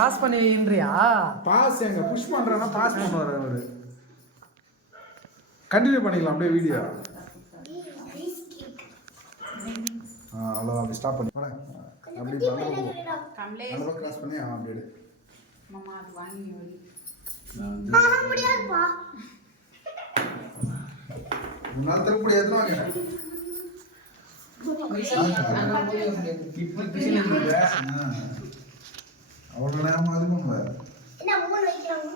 Pass பண்ணின்றியா? Pass எங்க push பண்றேன்னா pass பண்ணுவார் அவரு. கண்டினியூ பண்ணிக்கலாம் அப்படியே வீடியோ. அவ்வளோதான், அப்படி ஸ்டாப் பண்ணி போறேன். அப்படி நல்லா கிராஸ் பண்ணி அப்படியே மாமா அது வாங்கி ஓடி. முடியாதுப்பா. முன்னாள் திருப்பி ஏத்துவாங்க. அவ்வளோ நேரமா இது பண்ணுவார். என்ன 3 வைக்கிறாங்க?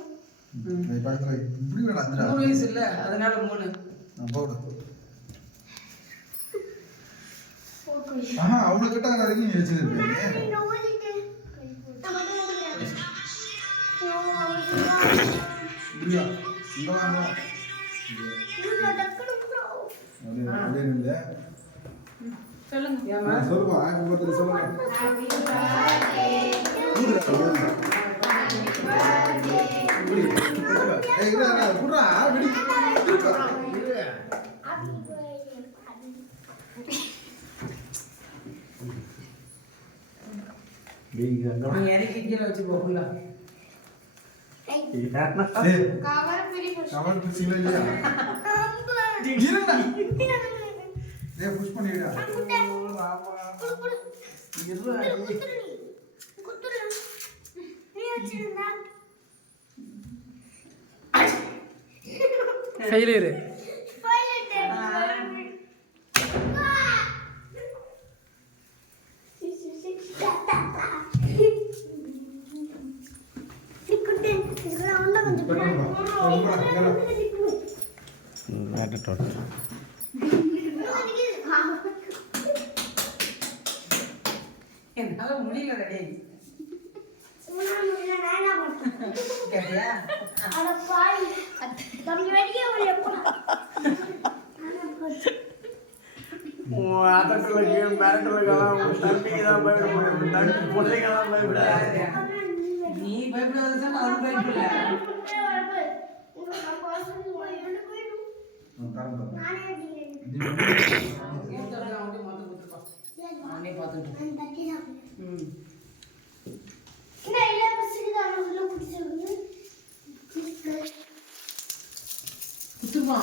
இப்படி வேணா 3 வயசு இல்ல, அதனால 3. அவ்வளோ கிட்ட வரைக்கும் நீ வச்சிருக்கீங்க. இல்லையா இந்த வாரம் சொல்லுங்க. சொல்லுவா சொல்லுங்க. இறக்கி கீழே வச்சு போகல. கவர் பிரி இல்லையா புஷ் பண்ணிவிடா. ஃபெயிலியர். என்னால முடியல ரெடி. கேட்டியா? அட பாய். தம்பி வெடிக்க முடியல போடா. அதற்குள்ள கேம் மிரட்டுறதுக்கெல்லாம் தம்பிக்கு தான் பயப்பட முடியும். தம்பி பிள்ளைங்கெல்லாம் பயப்படாது. நீ பயப்படாதான் அவரு பயப்படல. நானே பார்த்துட்டு குத்துமா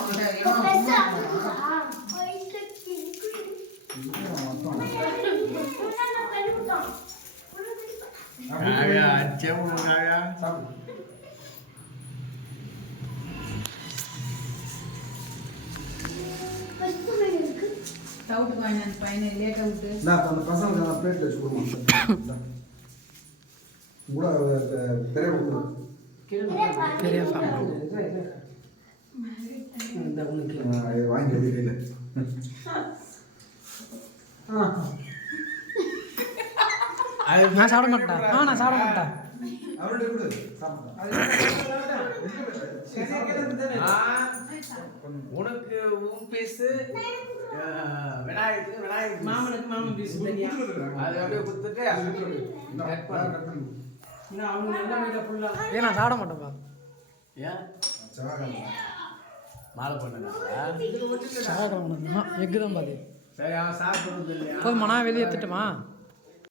doubt finance final late out. நான் அந்த பசங்களுக்கு பிளேட் வச்சு கொடுங்க. கூட பெரிய கொடுங்க. பெரிய சாப்பிடு. இந்த உனக்கு வாங்கி வெளியில. நான் சாப்பிட மாட்டேன். நான் சாப்பிட மாட்டேன். அவருடைய கொடு. உனக்கு உன் பீஸு விநாயகத்துக்கு மாமனுக்கு மாமன் பீஸ் தனியா. அது அப்படியே கொடுத்துட்டு கட் பண்ணு. நான் அவங்க என்ன மீட ஃபுல்லா நான் சாப்பிட மாட்டேன்ப்பா. ஏன் செவ்வாய்க்கிழமை மாலை பண்ணுங்க. சாப்பிட மாட்டேன். எக்கு தான் பாதி. சரி அவன் சாப்பிடுறது இல்லையா? போதுமா, நான் வெளியே எடுத்துட்டுமா?